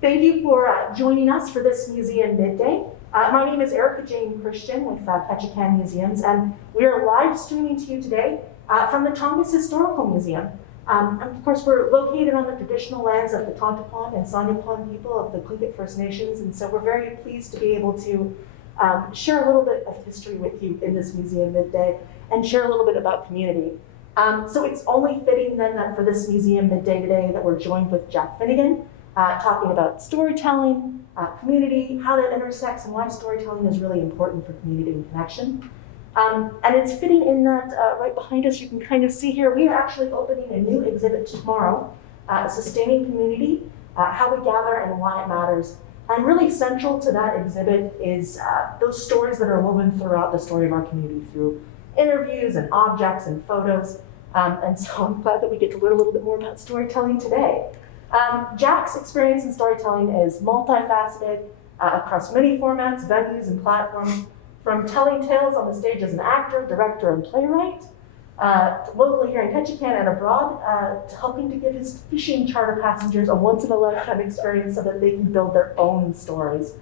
Thank you for joining us for this museum midday. My name is Erica Jane Christian with Ketchikan Museums, and we are live streaming to you today from the Tongass Historical Museum. And of course, we're located on the traditional lands of the Tontapan and Sanyapon people of the Tlingit First Nations, and so we're very pleased to be able to share a little bit of history with you in this museum midday and share a little bit about community. So it's only fitting then that for this museum midday today that we're joined with Jack Finnegan, talking about storytelling, community, how that intersects, and why storytelling is really important for community and connection. And it's fitting in that right behind us, you can kind of see here, we are actually opening a new exhibit tomorrow, Sustaining Community, How We Gather and Why It Matters. And really central to that exhibit is those stories that are woven throughout the story of our community through interviews and objects and photos. And so I'm glad that we get to learn a little bit more about storytelling today. Jack's experience in storytelling is multifaceted across many formats, venues, and platforms, from telling tales on the stage as an actor, director, and playwright, locally here in Ketchikan and abroad, to helping to give his fishing charter passengers a once-in-a-lifetime experience so that they can build their own stories.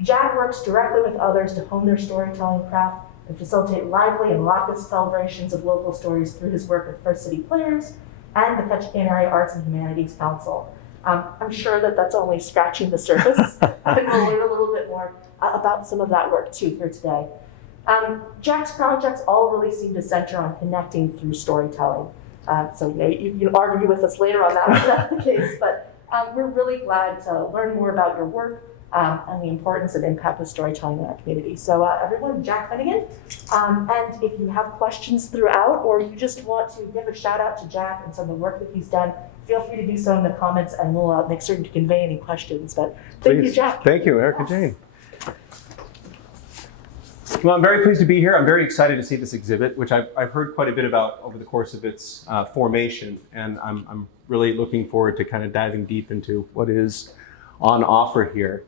Jack works directly with others to hone their storytelling craft and facilitate lively and raucous celebrations of local stories through his work with First City Players and the Ketchikan Area Arts and Humanities Council. I'm sure that that's only scratching the surface, and we'll learn a little bit more about some of that work too here today. Jack's projects all really seem to center on connecting through storytelling. So you can argue with us later on that if that's the case, but we're really glad to learn more about your work and the importance and impact of storytelling in our community. So everyone, Jack Finnegan. And if you have questions throughout, or you just want to give a shout out to Jack and some of the work that he's done, feel free to do so in the comments, and we'll make certain to convey any questions. But thank you, Jack. Thank you, Erica Jane. Well, I'm very pleased to be here. I'm very excited to see this exhibit, which I've heard quite a bit about over the course of its formation, and I'm really looking forward to kind of diving deep into what is on offer here.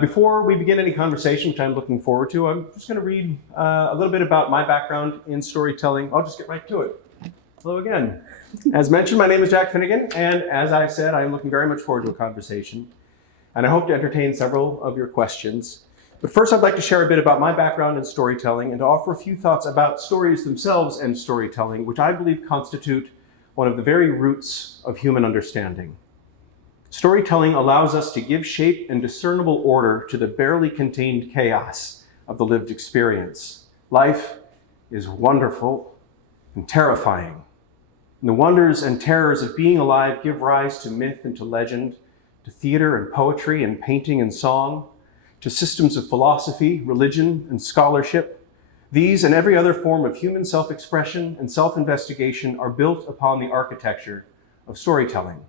Before we begin any conversation, which I'm looking forward to, I'm just going to read a little bit about my background in storytelling. I'll just get right to it. Hello again. As mentioned, my name is Jack Finnegan, and as I said, I'm looking very much forward to a conversation, and I hope to entertain several of your questions. But first, I'd like to share a bit about my background in storytelling and to offer a few thoughts about stories themselves and storytelling, which I believe constitute one of the very roots of human understanding. Storytelling allows us to give shape and discernible order to the barely contained chaos of the lived experience. Life is wonderful and terrifying. And the wonders and terrors of being alive give rise to myth and to legend, to theater and poetry and painting and song, to systems of philosophy, religion, and scholarship. These and every other form of human self-expression and self-investigation are built upon the architecture of storytelling.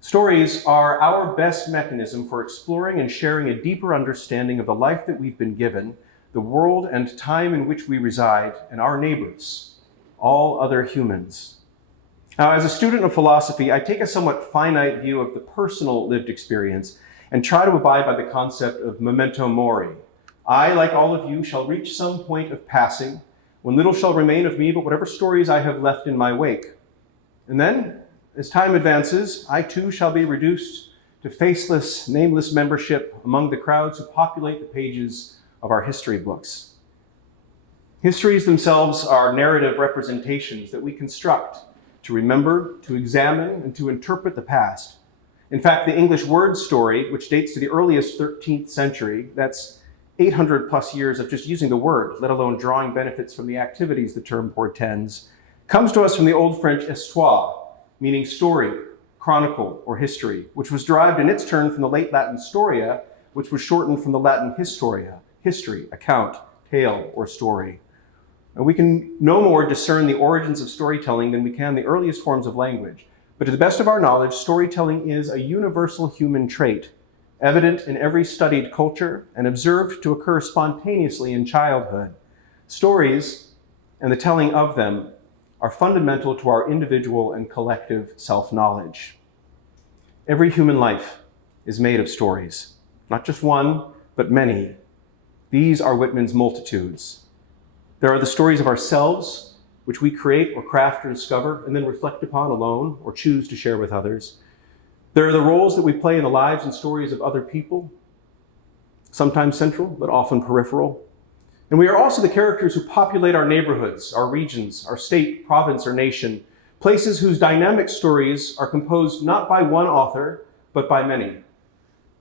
Stories are our best mechanism for exploring and sharing a deeper understanding of the life that we've been given, the world and time in which we reside, and our neighbors, all other humans. Now, as a student of philosophy, I take a somewhat finite view of the personal lived experience and try to abide by the concept of memento mori. I, like all of you, shall reach some point of passing when little shall remain of me but whatever stories I have left in my wake. And then, as time advances, I too shall be reduced to faceless, nameless membership among the crowds who populate the pages of our history books. Histories themselves are narrative representations that we construct to remember, to examine, and to interpret the past. In fact, the English word story, which dates to the earliest 13th century, that's 800 plus years of just using the word, let alone drawing benefits from the activities the term portends, comes to us from the Old French histoire, meaning story, chronicle, or history, which was derived in its turn from the late Latin storia, which was shortened from the Latin historia, history, account, tale, or story. And we can no more discern the origins of storytelling than we can the earliest forms of language. But to the best of our knowledge, storytelling is a universal human trait, evident in every studied culture and observed to occur spontaneously in childhood. Stories, and the telling of them, are fundamental to our individual and collective self-knowledge. Every human life is made of stories, not just one, but many. These are Whitman's multitudes. There are the stories of ourselves, which we create or craft or discover and then reflect upon alone or choose to share with others. There are the roles that we play in the lives and stories of other people, sometimes central, but often peripheral. And we are also the characters who populate our neighborhoods, our regions, our state, province, or nation, places whose dynamic stories are composed not by one author, but by many.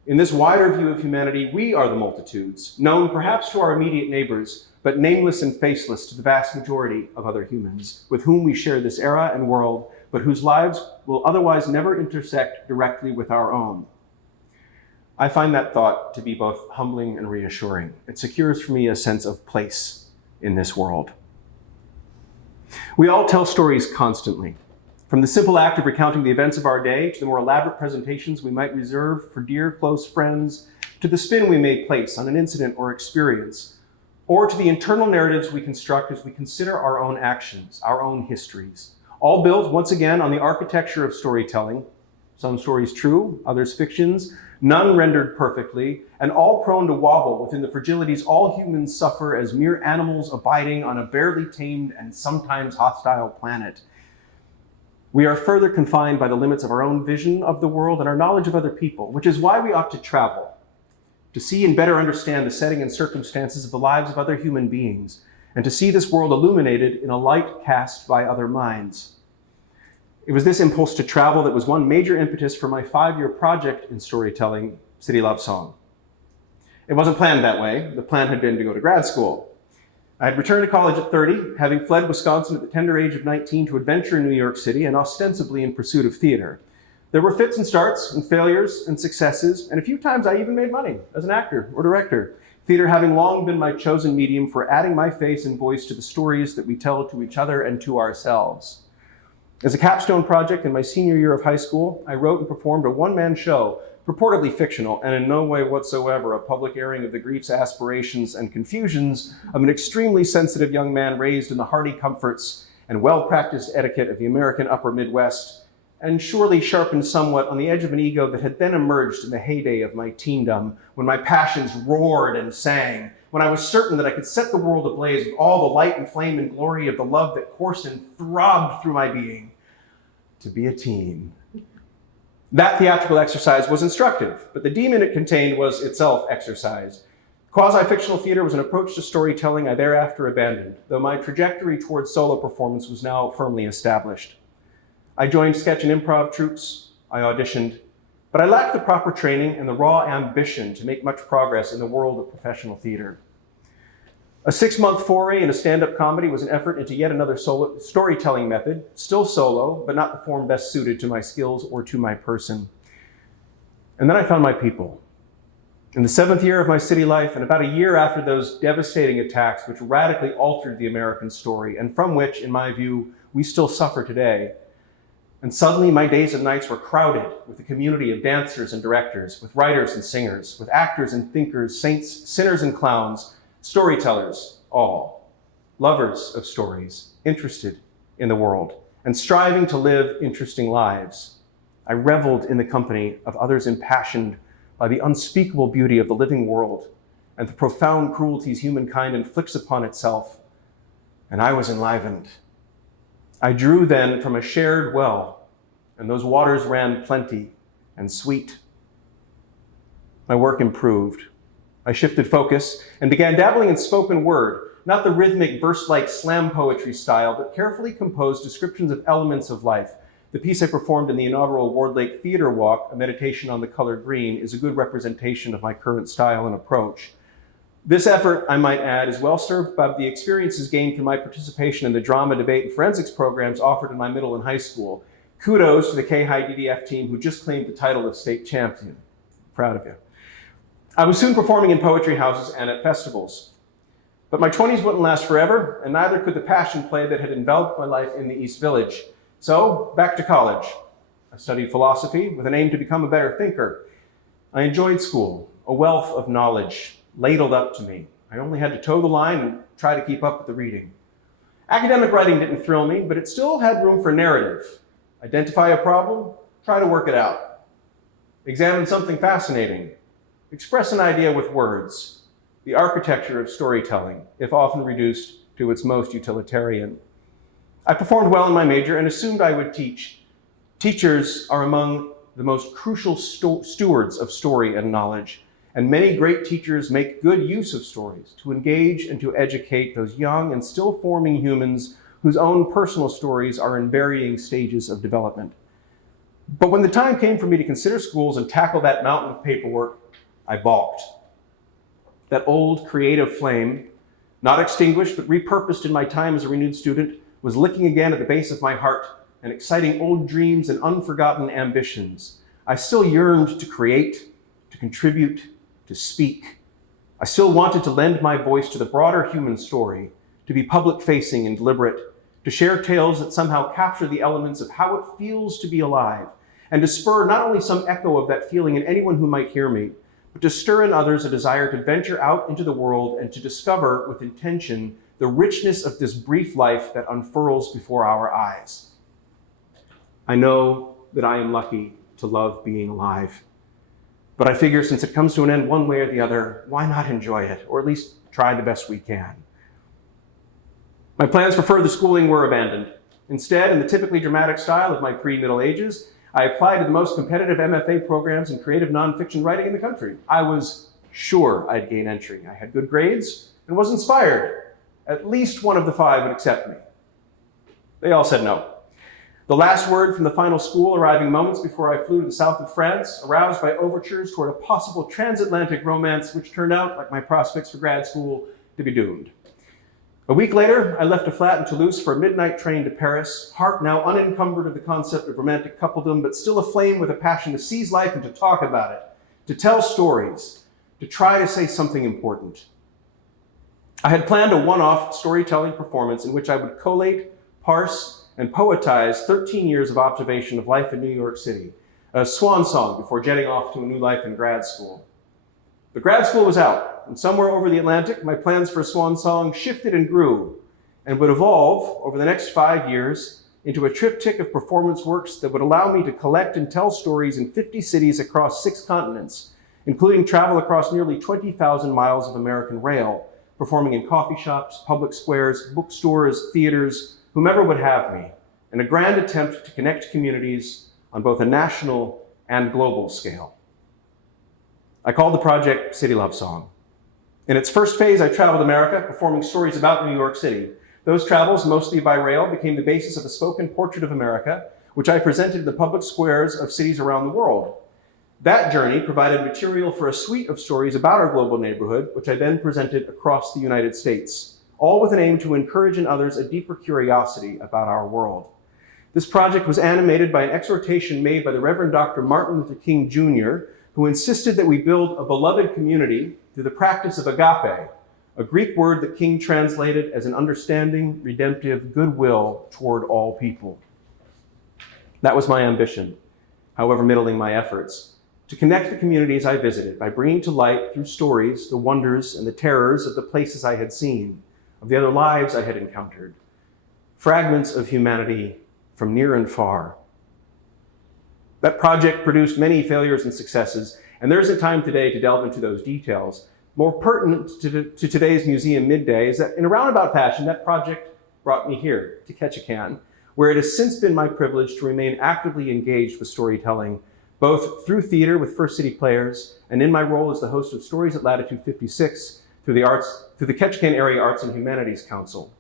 In this wider view of humanity, we are the multitudes, known perhaps to our immediate neighbors, but nameless and faceless to the vast majority of other humans, with whom we share this era and world, but whose lives will otherwise never intersect directly with our own. I find that thought to be both humbling and reassuring. It secures for me a sense of place in this world. We all tell stories constantly, from the simple act of recounting the events of our day to the more elaborate presentations we might reserve for dear, close friends, to the spin we may place on an incident or experience, or to the internal narratives we construct as we consider our own actions, our own histories, all built, once again, on the architecture of storytelling, some stories true, others fictions, none rendered perfectly, and all prone to wobble within the fragilities all humans suffer as mere animals abiding on a barely tamed and sometimes hostile planet. We are further confined by the limits of our own vision of the world and our knowledge of other people, which is why we ought to travel, to see and better understand the setting and circumstances of the lives of other human beings, and to see this world illuminated in a light cast by other minds. It was this impulse to travel that was one major impetus for my 5-year project in storytelling, City Love Song. It wasn't planned that way. The plan had been to go to grad school. I had returned to college at 30, having fled Wisconsin at the tender age of 19 to adventure in New York City and ostensibly in pursuit of theater. There were fits and starts and failures and successes, and a few times I even made money as an actor or director, theater having long been my chosen medium for adding my face and voice to the stories that we tell to each other and to ourselves. As a capstone project in my senior year of high school, I wrote and performed a one-man show, purportedly fictional and in no way whatsoever a public airing of the griefs, aspirations, and confusions of an extremely sensitive young man raised in the hearty comforts and well-practiced etiquette of the American upper Midwest, and surely sharpened somewhat on the edge of an ego that had then emerged in the heyday of my teendom, when my passions roared and sang, when I was certain that I could set the world ablaze with all the light and flame and glory of the love that coursed and throbbed through my being. To be a teen. That theatrical exercise was instructive, but the demon it contained was itself exercise. Quasi-fictional theater was an approach to storytelling I thereafter abandoned, though my trajectory towards solo performance was now firmly established. I joined sketch and improv troupes, I auditioned, but I lacked the proper training and the raw ambition to make much progress in the world of professional theater. A 6-month foray into stand-up comedy was an effort into yet another solo storytelling method, still solo, but not the form best suited to my skills or to my person. And then I found my people. In the 7th year of my city life, and about a year after those devastating attacks which radically altered the American story, and from which, in my view, we still suffer today, and suddenly my days and nights were crowded with a community of dancers and directors, with writers and singers, with actors and thinkers, saints, sinners and clowns, storytellers, all, lovers of stories, interested in the world, and striving to live interesting lives. I reveled in the company of others impassioned by the unspeakable beauty of the living world and the profound cruelties humankind inflicts upon itself, and I was enlivened. I drew then from a shared well, and those waters ran plenty and sweet. My work improved. I shifted focus and began dabbling in spoken word, not the rhythmic verse-like slam poetry style, but carefully composed descriptions of elements of life. The piece I performed in the inaugural Ward Lake Theater Walk, A Meditation on the Color Green, is a good representation of my current style and approach. This effort, I might add, is well served by the experiences gained from my participation in the drama, debate, and forensics programs offered in my middle and high school. Kudos to the K-High DDF team who just claimed the title of state champion. Proud of you. I was soon performing in poetry houses and at festivals. But my 20s wouldn't last forever, and neither could the passion play that had enveloped my life in the East Village. So, back to college. I studied philosophy with an aim to become a better thinker. I enjoyed school, a wealth of knowledge ladled up to me. I only had to toe the line and try to keep up with the reading. Academic writing didn't thrill me, but it still had room for narrative. Identify a problem, try to work it out. Examine something fascinating. Express an idea with words. The architecture of storytelling, if often reduced to its most utilitarian. I performed well in my major and assumed I would teach. Teachers are among the most crucial stewards of story and knowledge, and many great teachers make good use of stories to engage and to educate those young and still forming humans whose own personal stories are in varying stages of development. But when the time came for me to consider schools and tackle that mountain of paperwork, I balked. That old creative flame, not extinguished but repurposed in my time as a renewed student, was licking again at the base of my heart and exciting old dreams and unforgotten ambitions. I still yearned to create, to contribute, to speak. I still wanted to lend my voice to the broader human story, to be public-facing and deliberate, to share tales that somehow capture the elements of how it feels to be alive, and to spur not only some echo of that feeling in anyone who might hear me, but to stir in others a desire to venture out into the world and to discover with intention the richness of this brief life that unfurls before our eyes. I know that I am lucky to love being alive, but I figure since it comes to an end one way or the other, why not enjoy it, or at least try the best we can? My plans for further schooling were abandoned. Instead, in the typically dramatic style of my pre-Middle Ages, I applied to the most competitive MFA programs in creative nonfiction writing in the country. I was sure I'd gain entry. I had good grades and was inspired. At least one of the 5 would accept me. They all said no. The last word from the final school, arriving moments before I flew to the south of France, aroused by overtures toward a possible transatlantic romance, which turned out, like my prospects for grad school, to be doomed. A week later, I left a flat in Toulouse for a midnight train to Paris, heart now unencumbered of the concept of romantic coupledom, but still aflame with a passion to seize life and to talk about it, to tell stories, to try to say something important. I had planned a one-off storytelling performance in which I would collate, parse, and poetize 13 years of observation of life in New York City, a swan song before jetting off to a new life in grad school. But grad school was out, and somewhere over the Atlantic, my plans for a swan song shifted and grew, and would evolve over the next 5 years into a triptych of performance works that would allow me to collect and tell stories in 50 cities across 6 continents, including travel across nearly 20,000 miles of American rail, performing in coffee shops, public squares, bookstores, theaters, whomever would have me, in a grand attempt to connect communities on both a national and global scale. I called the project City Love Song. In its first phase, I traveled America, performing stories about New York City. Those travels, mostly by rail, became the basis of a spoken portrait of America, which I presented in the public squares of cities around the world. That journey provided material for a suite of stories about our global neighborhood, which I then presented across the United States, all with an aim to encourage in others a deeper curiosity about our world. This project was animated by an exhortation made by the Reverend Dr. Martin Luther King Jr., who insisted that we build a beloved community through the practice of agape, a Greek word that King translated as an understanding, redemptive goodwill toward all people. That was my ambition, however middling my efforts, to connect the communities I visited by bringing to light through stories the wonders and the terrors of the places I had seen, of the other lives I had encountered, fragments of humanity from near and far. That project produced many failures and successes, and there isn't time today to delve into those details. More pertinent to today's museum Midday is that in a roundabout fashion, that project brought me here to Ketchikan, where it has since been my privilege to remain actively engaged with storytelling, both through theater with First City Players and in my role as the host of Stories at Latitude 56 through the Ketchikan Area Arts and Humanities Council.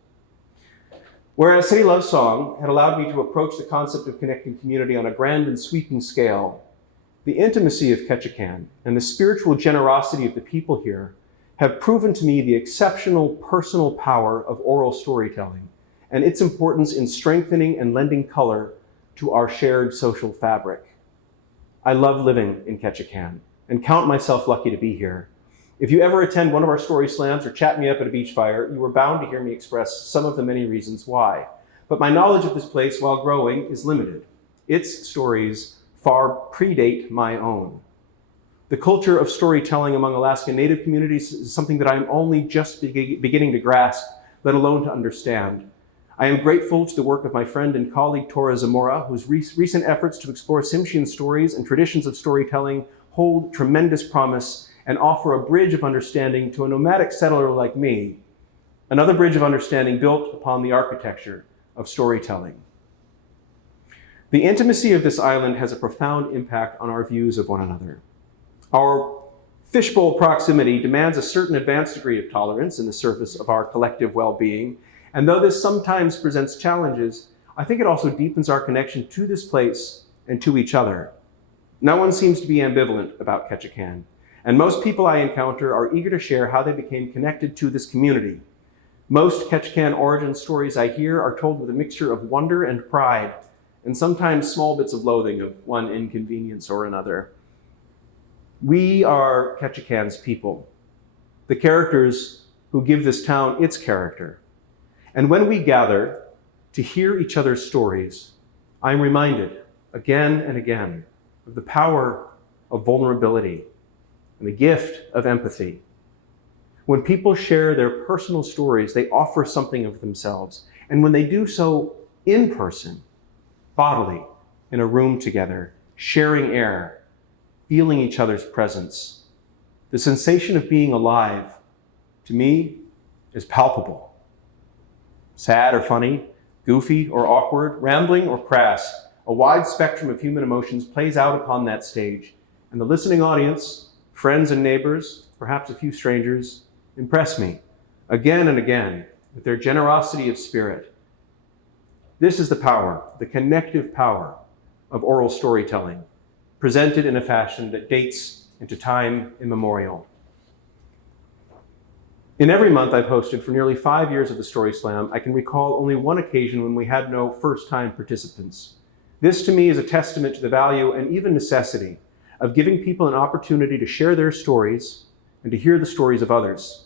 Whereas City Love Song had allowed me to approach the concept of connecting community on a grand and sweeping scale, the intimacy of Ketchikan and the spiritual generosity of the people here have proven to me the exceptional personal power of oral storytelling and its importance in strengthening and lending color to our shared social fabric. I love living in Ketchikan and count myself lucky to be here. If you ever attend one of our story slams or chat me up at a beach fire, you are bound to hear me express some of the many reasons why. But my knowledge of this place, while growing, is limited. Its stories far predate my own. The culture of storytelling among Alaska Native communities is something that I'm only just beginning to grasp, let alone to understand. I am grateful to the work of my friend and colleague Tora Zamora, whose recent efforts to explore Tsimshian stories and traditions of storytelling hold tremendous promise and offer a bridge of understanding to a nomadic settler like me, another bridge of understanding built upon the architecture of storytelling. The intimacy of this island has a profound impact on our views of one another. Our fishbowl proximity demands a certain advanced degree of tolerance in the service of our collective well-being, and though this sometimes presents challenges, I think it also deepens our connection to this place and to each other. No one seems to be ambivalent about Ketchikan, and most people I encounter are eager to share how they became connected to this community. Most Ketchikan origin stories I hear are told with a mixture of wonder and pride, and sometimes small bits of loathing of one inconvenience or another. We are Ketchikan's people, the characters who give this town its character. And when we gather to hear each other's stories, I am reminded again and again of the power of vulnerability and the gift of empathy. When people share their personal stories, they offer something of themselves. And when they do so in person, bodily, in a room together, sharing air, feeling each other's presence, the sensation of being alive, to me, is palpable. Sad or funny, goofy or awkward, rambling or crass, a wide spectrum of human emotions plays out upon that stage, and the listening audience, friends and neighbors, perhaps a few strangers, impress me again and again with their generosity of spirit. This is the power, the connective power of oral storytelling, presented in a fashion that dates into time immemorial. In every month I've hosted for nearly 5 years of the Story Slam, I can recall only one occasion when we had no first-time participants. This to me is a testament to the value and even necessity of giving people an opportunity to share their stories and to hear the stories of others.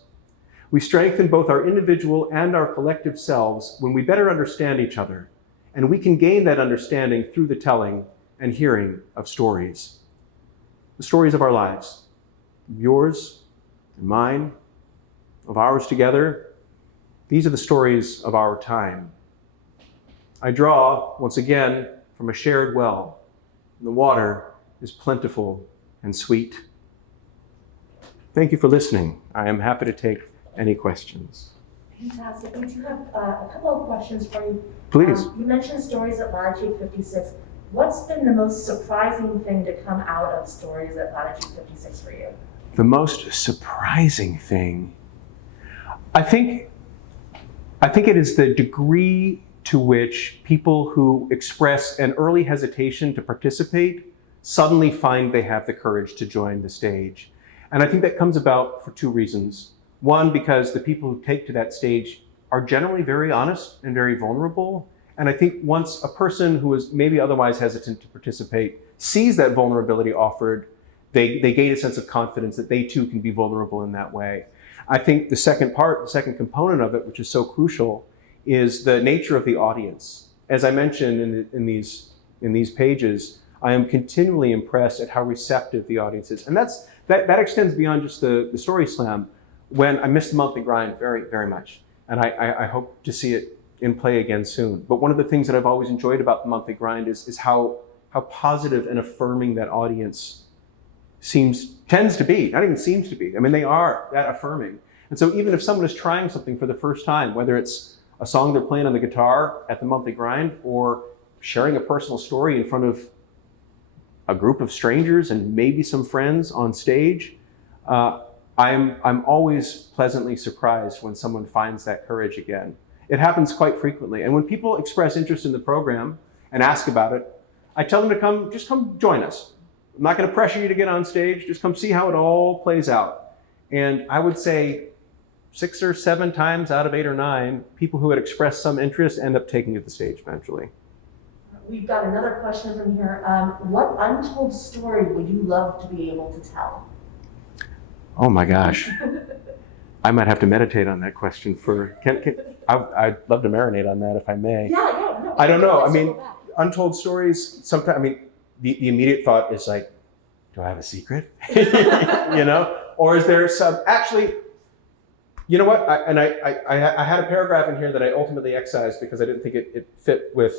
We strengthen both our individual and our collective selves when we better understand each other, and we can gain that understanding through the telling and hearing of stories. The stories of our lives, yours and mine, of ours together. These are the stories of our time. I draw, once again, from a shared well. The water is plentiful and sweet. Thank you for listening. I am happy to take any questions. Fantastic. We do have a couple of questions for you. Please. You mentioned stories at Latitude 56. What's been the most surprising thing to come out of stories at Latitude 56 for you? The most surprising thing, I think it is the degree to which people who express an early hesitation to participate suddenly find they have the courage to join the stage. And I think that comes about for two reasons. One, because the people who take to that stage are generally very honest and very vulnerable. And I think once a person who is maybe otherwise hesitant to participate sees that vulnerability offered, they gain a sense of confidence that they too can be vulnerable in that way. I think the second component of it, which is so crucial, is the nature of the audience. As I mentioned in these pages, I am continually impressed at how receptive the audience is. And that extends beyond just the Story Slam. When I miss the monthly grind very, very much. And I hope to see it in play again soon. But one of the things that I've always enjoyed about the monthly grind is how positive and affirming that audience tends to be, not even seems to be. I mean, they are that affirming. And so even if someone is trying something for the first time, whether it's a song they're playing on the guitar at the monthly grind or sharing a personal story in front of a group of strangers and maybe some friends on stage, I'm always pleasantly surprised when someone finds that courage again. It happens quite frequently. And when people express interest in the program and ask about it, I tell them to just come join us. I'm not going to pressure you to get on stage. Just come see how it all plays out. And I would say 6 or 7 times out of 8 or 9, people who had expressed some interest end up taking to the stage eventually. We've got another question from here. What untold story would you love to be able to tell? Oh my gosh. I might have to meditate on that question I'd love to marinate on that if I may. No. I don't know. I mean, untold stories, sometimes, I mean, the immediate thought is like, do I have a secret? You know? Or is there actually, you know what? I had a paragraph in here that I ultimately excised because I didn't think it fit with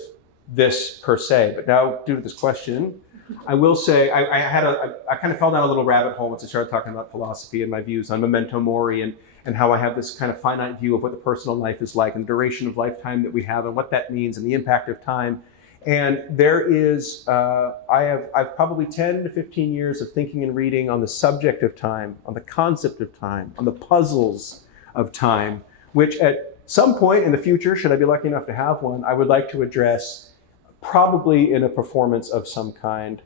this per se. But now, due to this question, I will say I kind of fell down a little rabbit hole once I started talking about philosophy and my views on memento mori and how I have this kind of finite view of what the personal life is like and the duration of lifetime that we have and what that means and the impact of time. And there is, I've probably 10 to 15 years of thinking and reading on the subject of time, on the concept of time, on the puzzles of time, which at some point in the future, should I be lucky enough to have one, I would like to address probably in a performance of some kind,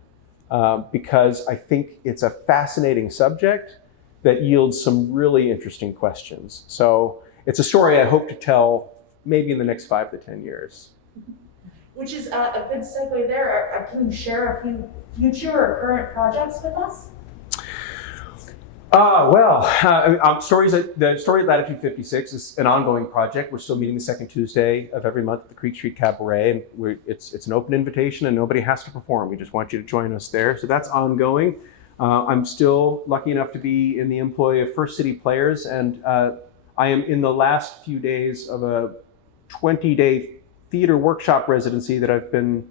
because I think it's a fascinating subject that yields some really interesting questions. So it's a story I hope to tell maybe in the next 5 to 10 years. Which is a good segue there. Can you share a few future or current projects with us? The story at Latitude 56 is an ongoing project. We're still meeting the second Tuesday of every month at the Creek Street Cabaret. And it's an open invitation and nobody has to perform. We just want you to join us there. So that's ongoing. I'm still lucky enough to be in the employ of First City Players, and I am in the last few days of a 20-day theater workshop residency that I've been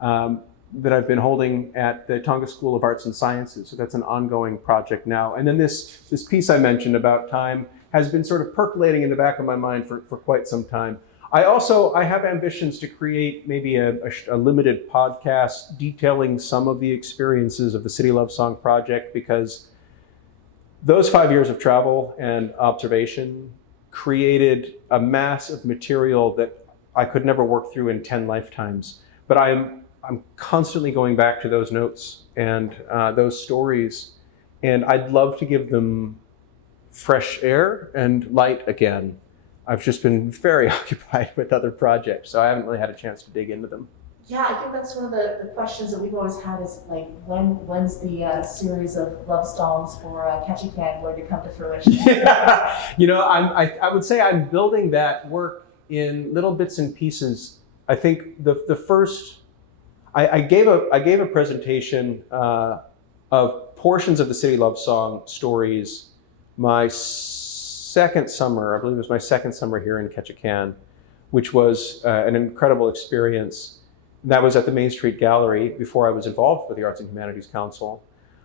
holding at the Tonga School of Arts and Sciences. So that's an ongoing project now. And then this piece I mentioned about time has been sort of percolating in the back of my mind for quite some time. I have ambitions to create maybe a limited podcast detailing some of the experiences of the City Love Song Project, because those 5 years of travel and observation created a mass of material that I could never work through in 10 lifetimes. But I'm constantly going back to those notes and those stories, and I'd love to give them fresh air and light again. I've just been very occupied with other projects, so I haven't really had a chance to dig into them. Yeah, I think that's one of the questions that we've always had is like, when's the series of love songs for Ketchikan going to come to fruition? Yeah. I would say I'm building that work in little bits and pieces. I think the first, I gave a presentation of portions of the City Love Song stories my second summer, I believe it was my second summer here in Ketchikan, which was an incredible experience. That was at the Main Street Gallery before I was involved with the Arts and Humanities Council.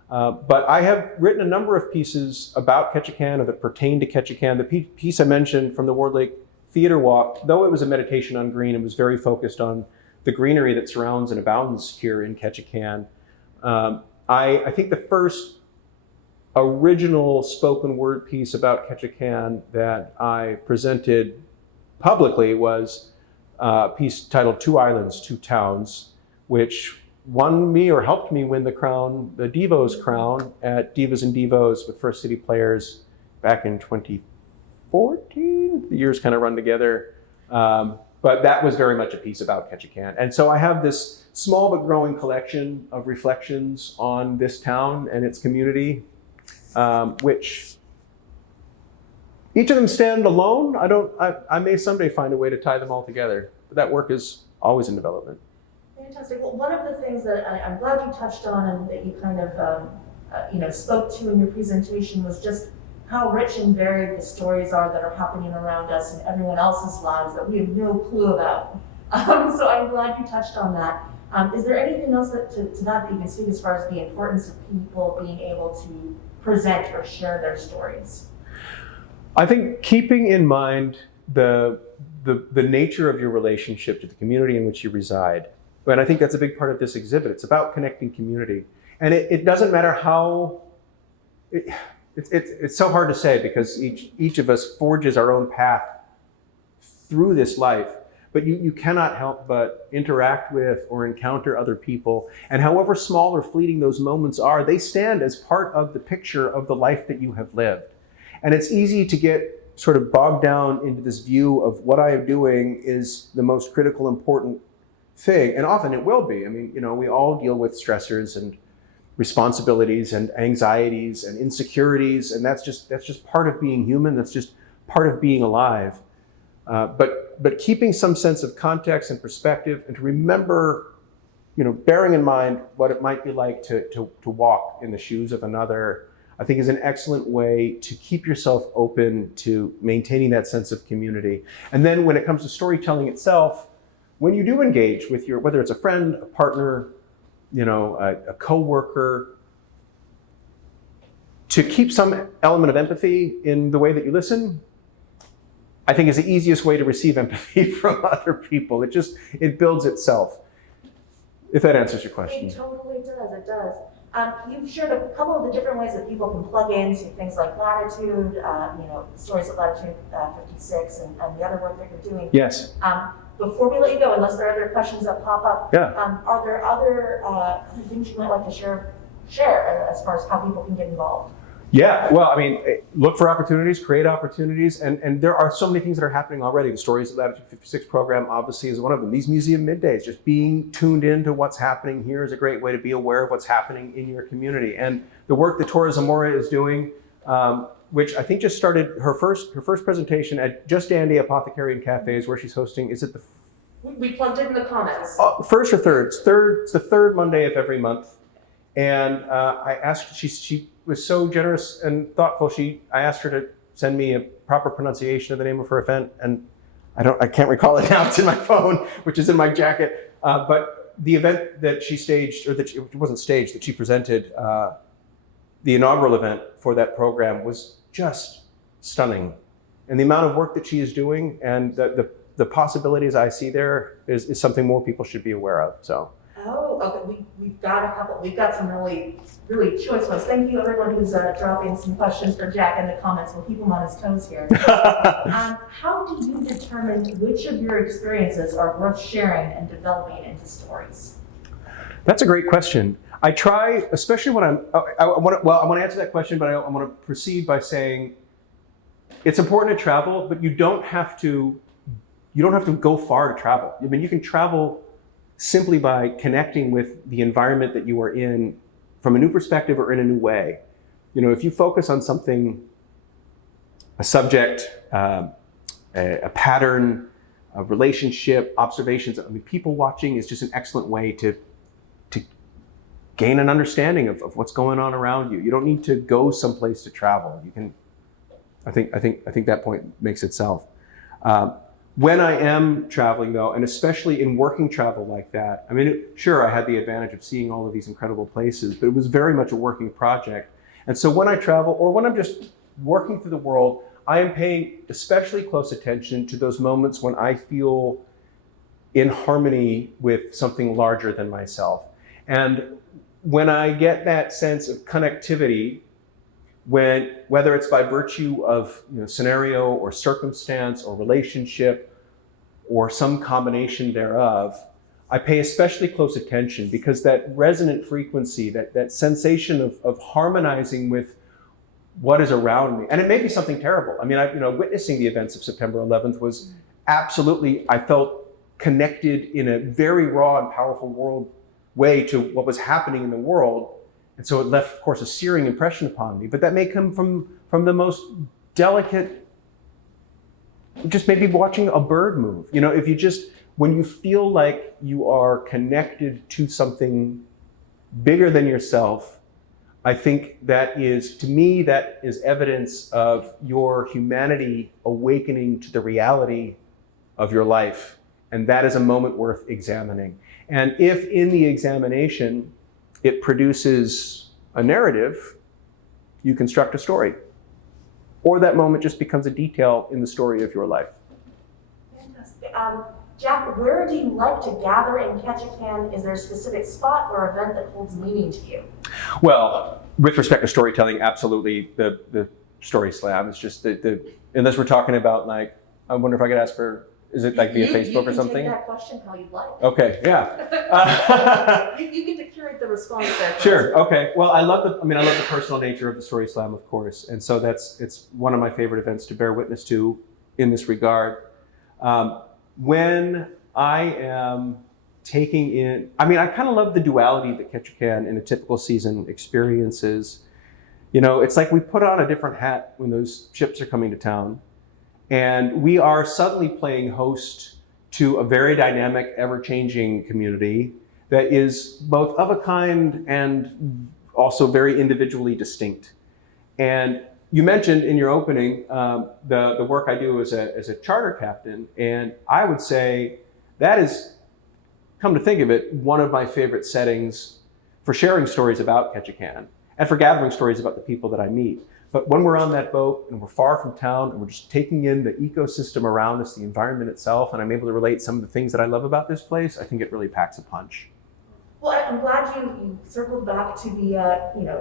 But I have written a number of pieces about Ketchikan or that pertain to Ketchikan. The piece I mentioned from the Ward Lake Theater Walk, though it was a meditation on green, it was very focused on the greenery that surrounds and abounds here in Ketchikan. I think the first original spoken word piece about Ketchikan that I presented publicly was a piece titled Two Islands, Two Towns, which won me or helped me win the crown, the Devos crown at Divas and Devos with First City Players back in 2014. The years kind of run together. But that was very much a piece about Ketchikan. And so I have this small but growing collection of reflections on this town and its community, which each of them stand alone. I may someday find a way to tie them all together, but that work is always in development. Fantastic. Well, one of the things that I'm glad you touched on and that you kind of spoke to in your presentation was just how rich and varied the stories are that are happening around us and everyone else's lives that we have no clue about. So I'm glad you touched on that. Is there anything else to that you can speak as far as the importance of people being able to present or share their stories? I think keeping in mind the nature of your relationship to the community in which you reside, and I think that's a big part of this exhibit. It's about connecting community, and it doesn't matter how. It's so hard to say because each of us forges our own path through this life, but you cannot help but interact with or encounter other people. And however small or fleeting those moments are, they stand as part of the picture of the life that you have lived. And it's easy to get sort of bogged down into this view of what I am doing is the most critical, important thing. And often it will be. I mean, we all deal with stressors and responsibilities and anxieties and insecurities, and that's just part of being human. That's just part of being alive. But keeping some sense of context and perspective, and to remember, bearing in mind what it might be like to walk in the shoes of another, I think is an excellent way to keep yourself open to maintaining that sense of community. And then when it comes to storytelling itself, when you do engage with whether it's a friend, a partner, a coworker, to keep some element of empathy in the way that you listen, I think is the easiest way to receive empathy from other people. It builds itself. If that answers your question. It totally does, it does. You've shared a couple of the different ways that people can plug into things like Latitude, stories at Latitude 56 and the other work that you're doing. Yes. Before we let you go, unless there are other questions that pop up, Yeah. Are there other things you might like to share as far as how people can get involved? Yeah, well, I mean, look for opportunities, create opportunities, and there are so many things that are happening already. The Stories at Latitude 56 program obviously is one of them. These museum middays, just being tuned into what's happening here is a great way to be aware of what's happening in your community. And the work that Tora Zamora is doing, which I think just started her first presentation at Just Dandy Apothecary and Cafes, where she's hosting, is it the We plugged it in the comments. first or third? It's the third Monday of every month. And I asked, she was so generous and thoughtful. I asked her to send me a proper pronunciation of the name of her event, and I can't recall it now. It's in my phone, which is in my jacket. But the event that she staged, or that it wasn't staged, that she presented, the inaugural event for that program was just stunning. And the amount of work that she is doing and the possibilities I see there is something more people should be aware of. So. Oh, okay. We've got a couple. We've got some really, really choice ones. Thank you, everyone who's dropping some questions for Jack in the comments. We'll keep him on his toes here. How do you determine which of your experiences are worth sharing and developing into stories? That's a great question. I try, especially when I want to answer that question, but I want to proceed by saying it's important to travel, but you don't have to go far to travel. I mean, you can travel simply by connecting with the environment that you are in from a new perspective or in a new way. You know, if you focus on something, a subject, a pattern, a relationship, observations, I mean, people watching is just an excellent way to gain an understanding of what's going on around you. You don't need to go someplace to travel. You can, I think that point makes itself. When I am traveling though, and especially in working travel like that, I mean, sure, I had the advantage of seeing all of these incredible places, but it was very much a working project. And so when I travel, or when I'm just working through the world, I am paying especially close attention to those moments when I feel in harmony with something larger than myself. And when I get that sense of connectivity, whether it's by virtue of scenario or circumstance or relationship or some combination thereof, I pay especially close attention because that resonant frequency, that sensation of harmonizing with what is around me, and it may be something terrible. I mean, witnessing the events of September 11th was absolutely, I felt connected in a very raw and powerful way to what was happening in the world. And so it left, of course, a searing impression upon me. But that may come from the most delicate, just maybe watching a bird move. You know, when you feel like you are connected to something bigger than yourself, I think to me, that is evidence of your humanity awakening to the reality of your life. And that is a moment worth examining. And if in the examination, it produces a narrative, you construct a story. Or that moment just becomes a detail in the story of your life. Fantastic. Jack, where do you like to gather in Ketchikan? Is there a specific spot or event that holds meaning to you? Well, with respect to storytelling, absolutely the Story Slam. It's just unless we're talking about, like, I wonder if I could ask for, is it like via Facebook or something? You can take that question how you'd like. Okay, yeah. You get to curate the response there. Sure, okay. Well, I love the personal nature of the Story Slam, of course. And so it's one of my favorite events to bear witness to in this regard. When I am taking in, I kind of love the duality that Ketchikan in a typical season experiences. You know, it's like we put on a different hat when those ships are coming to town. And we are suddenly playing host to a very dynamic, ever-changing community that is both of a kind and also very individually distinct. And you mentioned in your opening the work I do as a charter captain, and I would say that is, come to think of it, one of my favorite settings for sharing stories about Ketchikan and for gathering stories about the people that I meet. But when we're on that boat and we're far from town and we're just taking in the ecosystem around us, the environment itself, and I'm able to relate some of the things that I love about this place, I think it really packs a punch. Well, I'm glad you circled back to the,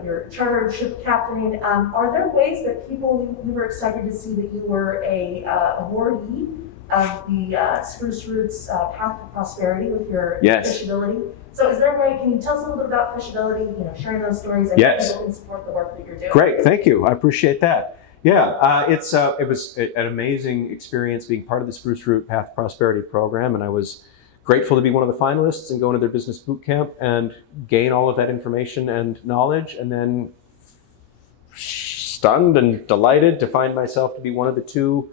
your chartered ship captaining. Are there ways that we were excited to see that you were a awardee of the Spruce Roots Path to Prosperity with your Yes. Fishability? So is there a way, can you tell us a little bit about Fishability, sharing those stories and Yes. people can support the work that you're doing? Great, thank you. I appreciate that. Yeah, it was an amazing experience being part of the Spruce Root Path to Prosperity program, and I was grateful to be one of the finalists and go into their business boot camp and gain all of that information and knowledge, and then stunned and delighted to find myself to be one of the two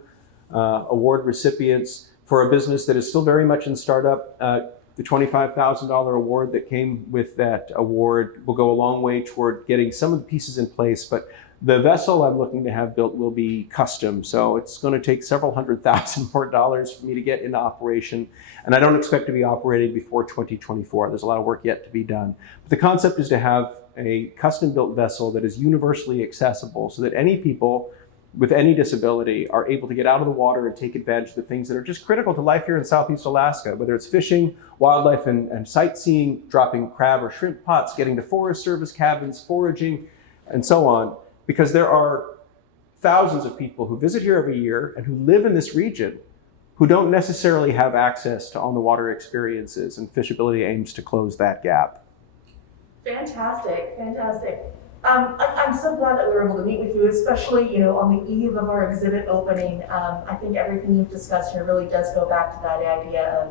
award recipients for a business that is still very much in startup. The $25,000 award that came with that award will go a long way toward getting some of the pieces in place, but the vessel I'm looking to have built will be custom, so it's going to take several $100,000 more for me to get into operation, and I don't expect to be operating before 2024. There's a lot of work yet to be done. But the concept is to have a custom-built vessel that is universally accessible so that any people with any disability are able to get out of the water and take advantage of the things that are just critical to life here in Southeast Alaska, whether it's fishing, wildlife, and sightseeing, dropping crab or shrimp pots, getting to Forest Service cabins, foraging, and so on. Because there are thousands of people who visit here every year and who live in this region who don't necessarily have access to on-the-water experiences, and Fishability aims to close that gap. Fantastic, fantastic. I'm so glad that we were able to meet with you, especially on the eve of our exhibit opening. I think everything you've discussed here really does go back to that idea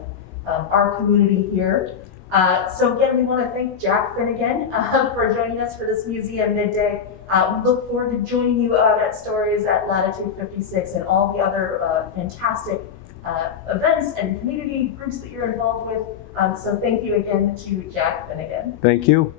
of our community here. So again, we want to thank Jack Finnegan for joining us for this museum midday. We look forward to joining you at Stories at Latitude 56 and all the other fantastic events and community groups that you're involved with. So thank you again to Jack Finnegan. Thank you.